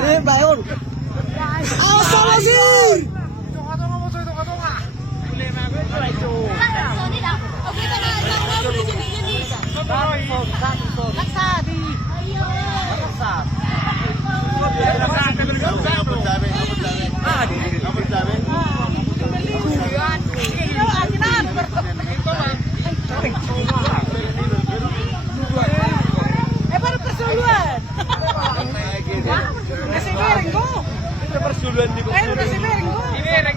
Ini Bayun. Sama sih.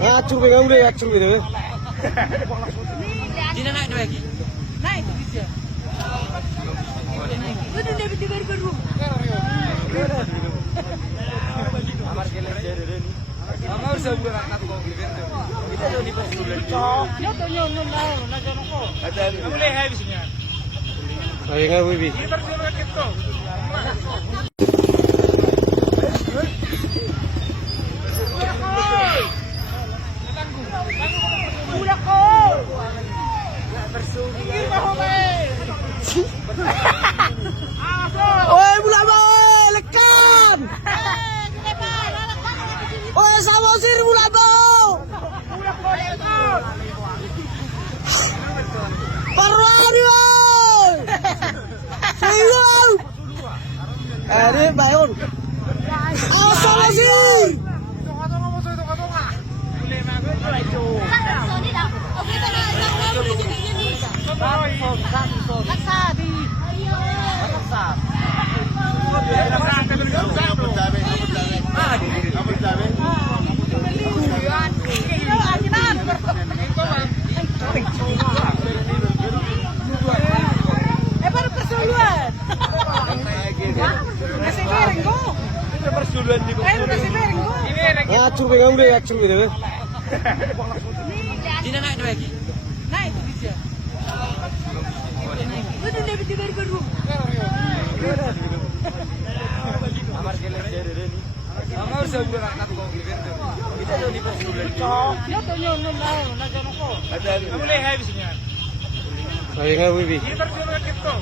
Acur pegang udah acur gitu. Dina naik lagi. Naik bisa. Udah David di baru. Amar geles dari ini. Amar sebulan anak kau gitu. Kita jadi persulan. Ya tuh nyon na jono ko. Ada. Boleh habisnya. Ayo nggak Wibi. Ini persulan kita. Oi, bulan boy, lekan. Oi, sama sir bulan boy. Parwani boy. Sayang. Ini Bayun. Sama sir. Acur pegang udah acur gitu. Dina naik lagi. Naik bisa. Udah David di baru. Amar geles dari ini. Amar sebulan anak kau gitu. Kita jadi persulan. Ya tuh nyon na jono ko. Ada. Boleh habisnya. Ayo nggak Wibi. Ini persulan kita.